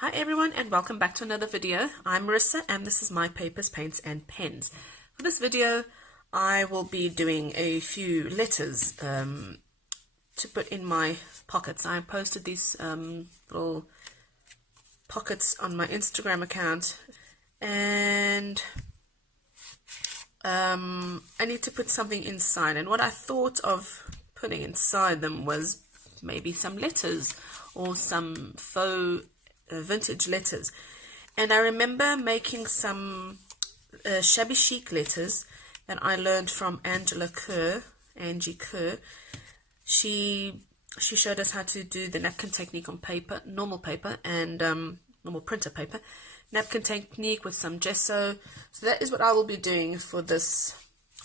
Hi everyone and welcome back to another video. I'm Marissa and this is my papers, paints and pens. For this video I will be doing a few letters to put in my pockets. I posted these little pockets on my Instagram account and I need to put something inside, and what I thought of putting inside them was maybe some letters or some faux vintage letters. And I remember making some shabby chic letters that I learned from Angie Kerr. She showed us how to do the napkin technique on paper, normal paper, and normal printer paper. Napkin technique with some gesso. So that is what I will be doing for this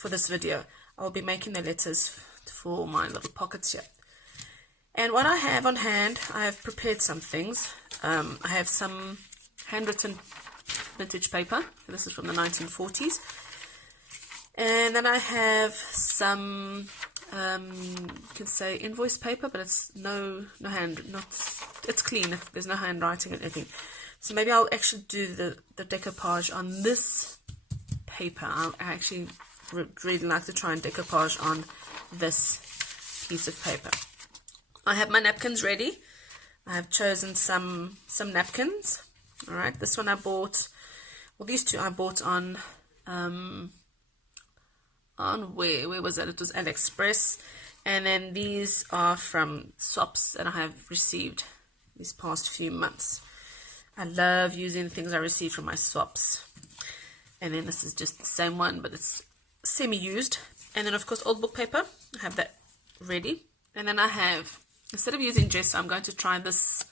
video. I will be making the letters for my little pockets here. And what I have on hand, I have prepared some things. I have some handwritten vintage paper. This is from the 1940s. And then I have some, you can say invoice paper, but it's it's clean. There's no handwriting or anything. So maybe I'll actually do the decoupage on this paper. I actually really like to try and decoupage on this piece of paper. I have my napkins ready. I have chosen some napkins. All right, this one I bought. Well, these two I bought on where was that? It was AliExpress. And then these are from swaps that I have received these past few months. I love using things I receive from my swaps. And then this is just the same one, but it's semi-used. And then of course old book paper. I have that ready. And then I have, instead of using gesso, I'm going to try this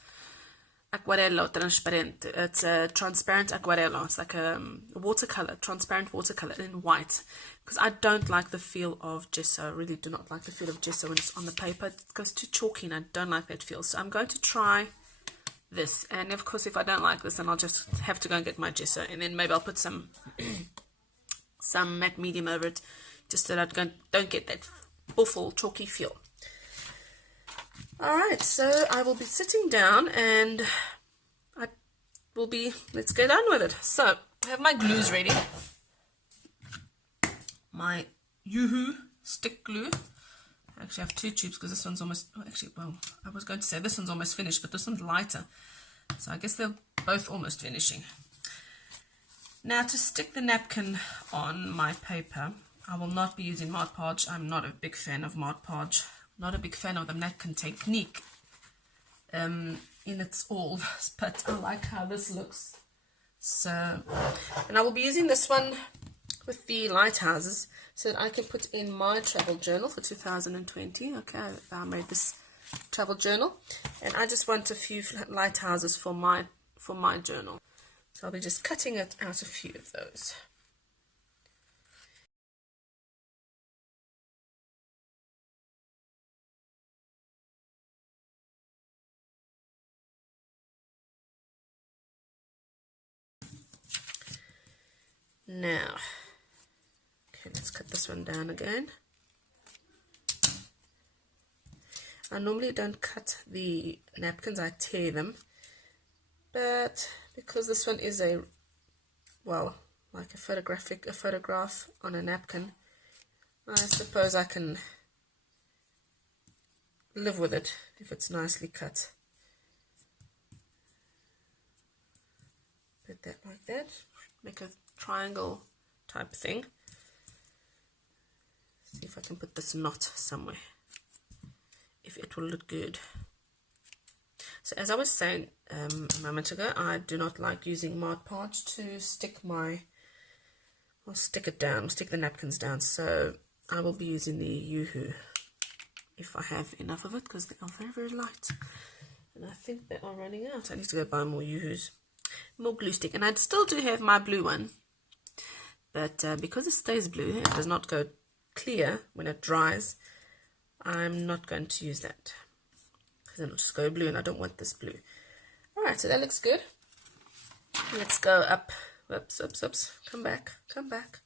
aquarello transparente. It's a transparent aquarello. It's like a watercolor, transparent watercolor in white. Because I don't like the feel of gesso. I really do not like the feel of gesso when it's on the paper. It goes too chalky and I don't like that feel. So I'm going to try this. And of course, if I don't like this, then I'll just have to go and get my gesso. And then maybe I'll put some matte medium over it, just so that I don't get that awful chalky feel. Alright, so I will be sitting down and let's get on with it. So, I have my glues ready. My Yoo-hoo stick glue. I actually have two tubes because this one's almost, I was going to say this one's almost finished, but this one's lighter. So I guess they're both almost finishing. Now to stick the napkin on my paper, I will not be using Mod Podge. I'm not a big fan of Mod Podge. Not a big fan of the napkin technique in its all, but I like how this looks. So, and I will be using this one with the lighthouses so that I can put in my travel journal for 2020. Okay, I made this travel journal, and I just want a few lighthouses for my journal. So I'll be just cutting it out a few of those. Now, okay, let's cut this one down again. I normally don't cut the napkins, I tear them. But because this one is like a photograph on a napkin, I suppose I can live with it if it's nicely cut. Put that like that. Make a triangle type thing. See if I can put this knot somewhere, if it will look good. So as I was saying a moment ago, I do not like using Mod Podge to stick stick the napkins down. So I will be using the Yoo-hoo if I have enough of it, because they are very, very light. And I think they are running out. I need to go buy more Yoo-hoos. More glue stick. And I still do have my blue one. But because it stays blue, it does not go clear when it dries, I'm not going to use that. Because then it'll just go blue, and I don't want this blue. Alright, so that looks good. Let's go up. Whoops, whoops, whoops. Come back, come back.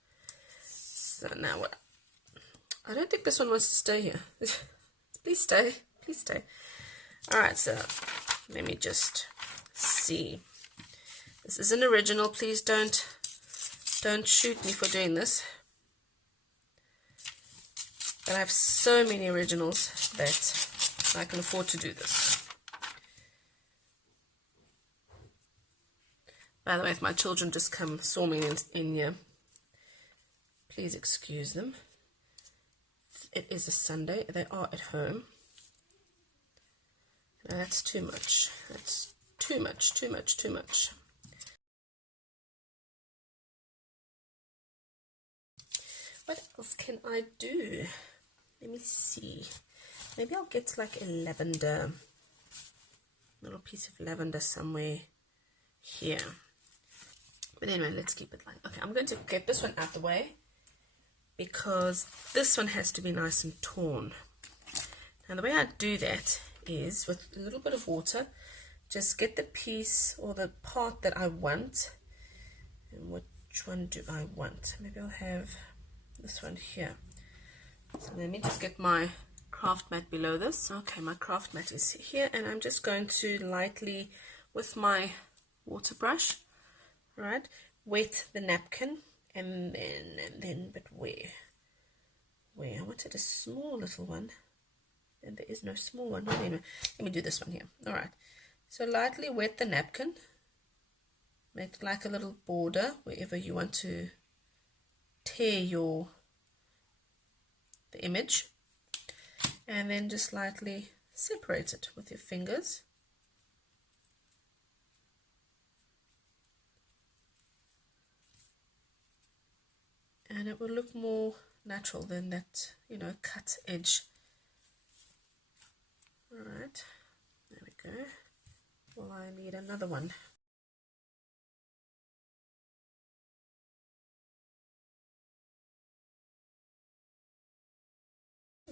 So now what? I don't think this one wants to stay here. Please stay, please stay. Alright, so let me just see. This is an original. Please don't shoot me for doing this. But I have so many originals that I can afford to do this. By the way, if my children just come storming in here, please excuse them. It is a Sunday. They are at home. Now that's too much. That's too much, too much, too much. What else can I do? Let me see. Maybe I'll get like a lavender, little piece of lavender somewhere here. But anyway, let's keep it like, okay, I'm going to get this one out the way because this one has to be nice and torn. Now the way I do that is with a little bit of water, just get the piece or the part that I want. And which one do I want? Maybe I'll have this one here. So let me just get my craft mat below this. Okay, my craft mat is here, and I'm just going to lightly, with my water brush, right, wet the napkin, and then, but where? I wanted a small little one, and there is no small one. But anyway, let me do this one here. All right, so lightly wet the napkin, make like a little border wherever you want to tear the image, and then just lightly separate it with your fingers. And it will look more natural than that, you know, cut edge. Alright, there we go. Well, I need another one.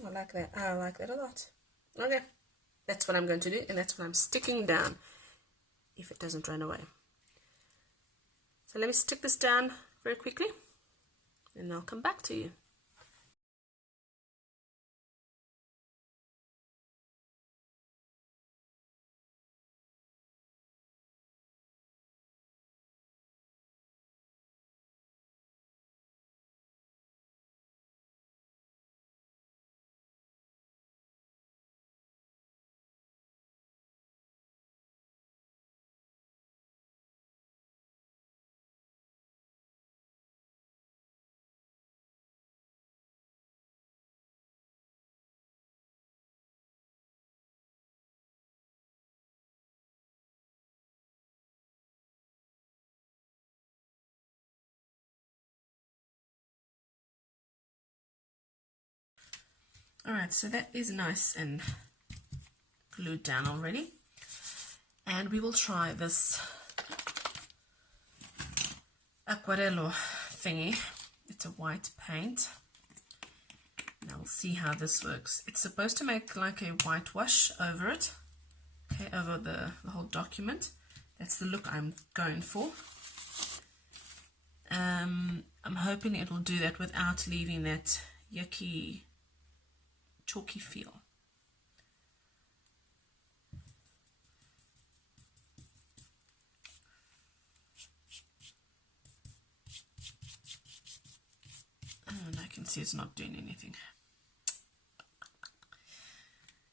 I like that. I like that a lot. Okay, that's what I'm going to do, and that's what I'm sticking down if it doesn't run away. So let me stick this down very quickly, and I'll come back to you. Alright, so that is nice and glued down already. And we will try this aquarello thingy. It's a white paint. Now we'll see how this works. It's supposed to make like a whitewash over it, okay, over the whole document. That's the look I'm going for. I'm hoping it will do that without leaving that yucky, chalky feel. And I can see it's not doing anything.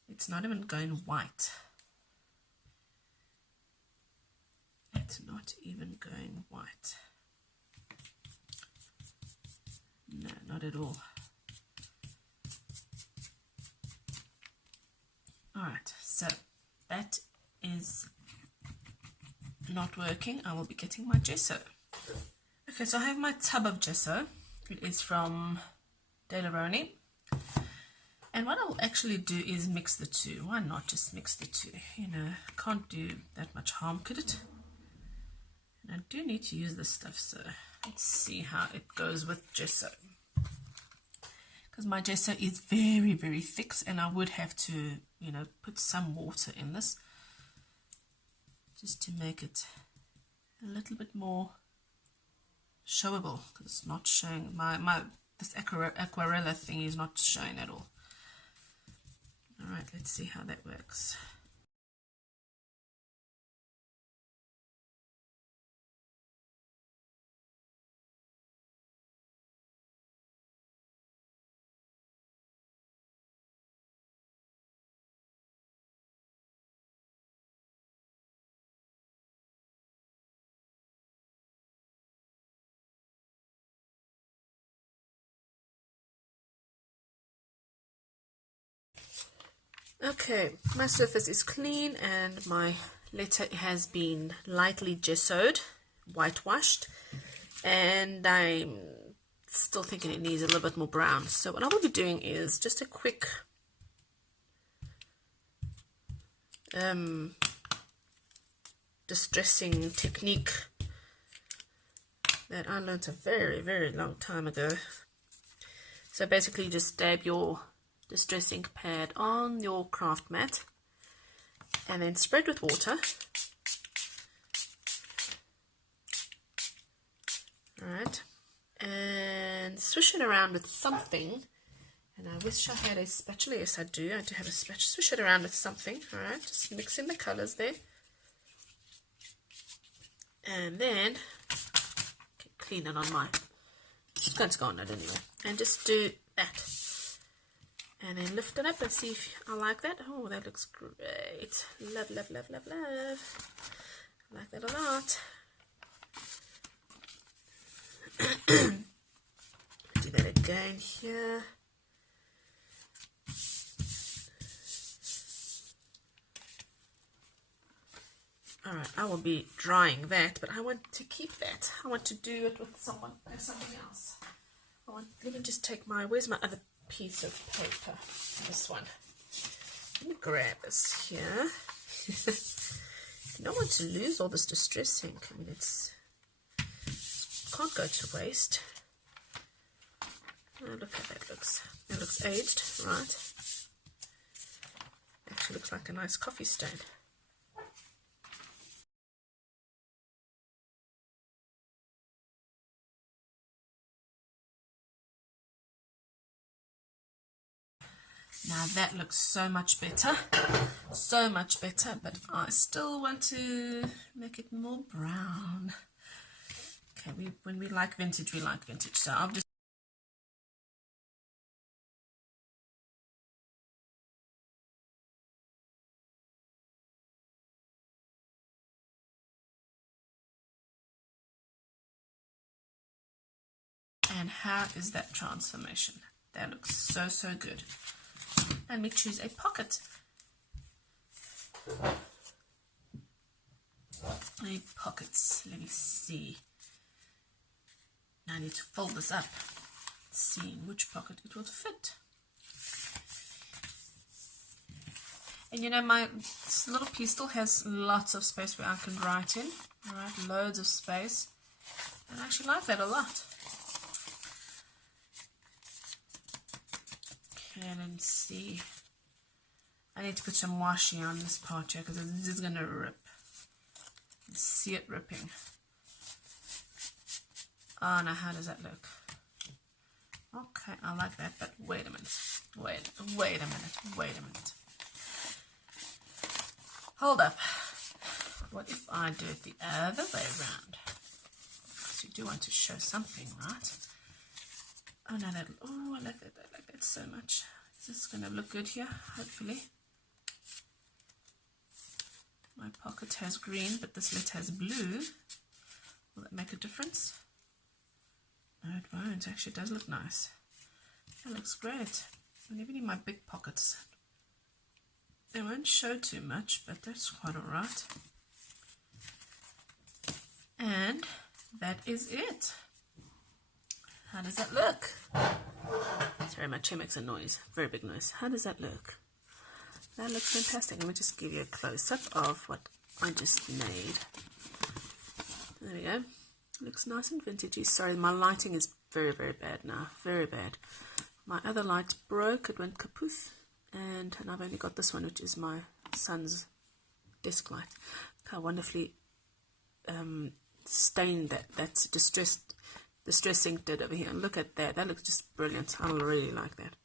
It's not even going white. It's not even going white. No, not at all. Alright, so that is not working. I will be getting my gesso. Okay, so I have my tub of gesso. It is from De La Roni. And what I'll actually do is mix the two. Why not just mix the two? You know, can't do that much harm, could it? And I do need to use this stuff, so let's see how it goes with gesso. Because my gesso is very, very thick, and I would have to, you know, put some water in this just to make it a little bit more showable, because it's not showing. This aquarella thing is not showing at all. Alright, let's see how that works. Okay, my surface is clean and my letter has been lightly gessoed, whitewashed, and I'm still thinking it needs a little bit more brown. So what I will be doing is just a quick distressing technique that I learned a very, very long time ago. So basically you just dab your distress ink pad on your craft mat and then spread with water. Alright, and swish it around with something. And I wish I had a spatula. Yes, I do. I do have a spatula. Swish it around with something. Alright, just mix in the colors there. And then clean it on my. It's going to go on it anyway. And just do that. And then lift it up and see if I like that. Oh, that looks great. Love, love, love, love, love. I like that a lot. Do that again here. Alright, I will be drying that, but I want to keep that. I want to do it with something else. Let me just take where's my other piece of paper? This one. Let me grab this here. You don't want to lose all this distress ink. I mean, can't go to waste. Oh, look how that looks. It looks aged, right? Actually looks like a nice coffee stain. Now that looks so much better, but I still want to make it more brown. Okay, when we like vintage, we like vintage. So I'll just and how is that transformation? That looks so, so good. And we choose a pocket. Pockets, let me see. Now I need to fold this up, seeing which pocket it will fit. And you know, this little piece still has lots of space where I can write in. Alright, loads of space. And I actually like that a lot. Okay, let's see. I need to put some washi on this part here because this is going to rip. See it ripping. Oh, now how does that look? Okay, I like that, but wait a minute. Wait a minute. Hold up. What if I do it the other way around? Because you do want to show something, right? Oh no, I like that so much. Is this going to look good here? Hopefully. My pocket has green, but this letter has blue. Will that make a difference? No, it won't. Actually, it does look nice. That looks great. And even in my big pockets, they won't show too much, but that's quite alright. And that is it. How does that look? Sorry, my chair makes a noise, very big noise. How does that look? That looks fantastic. Let me just give you a close-up of what I just made. There we go. Looks nice and vintagey. Sorry, my lighting is very, very bad now. Very bad. My other light broke. It went kaput. And I've only got this one, which is my son's desk light. Look how wonderfully stained that's distress ink did over here. Look at that. That looks just brilliant. I really like that.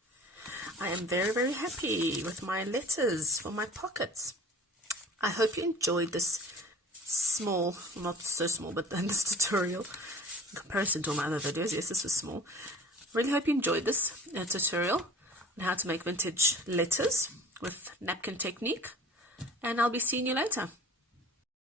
I am very, very happy with my letters for my pockets. I hope you enjoyed this small, not so small, but this tutorial in comparison to all my other videos. Yes, this was small. Really hope you enjoyed this tutorial on how to make vintage letters with napkin technique. And I'll be seeing you later.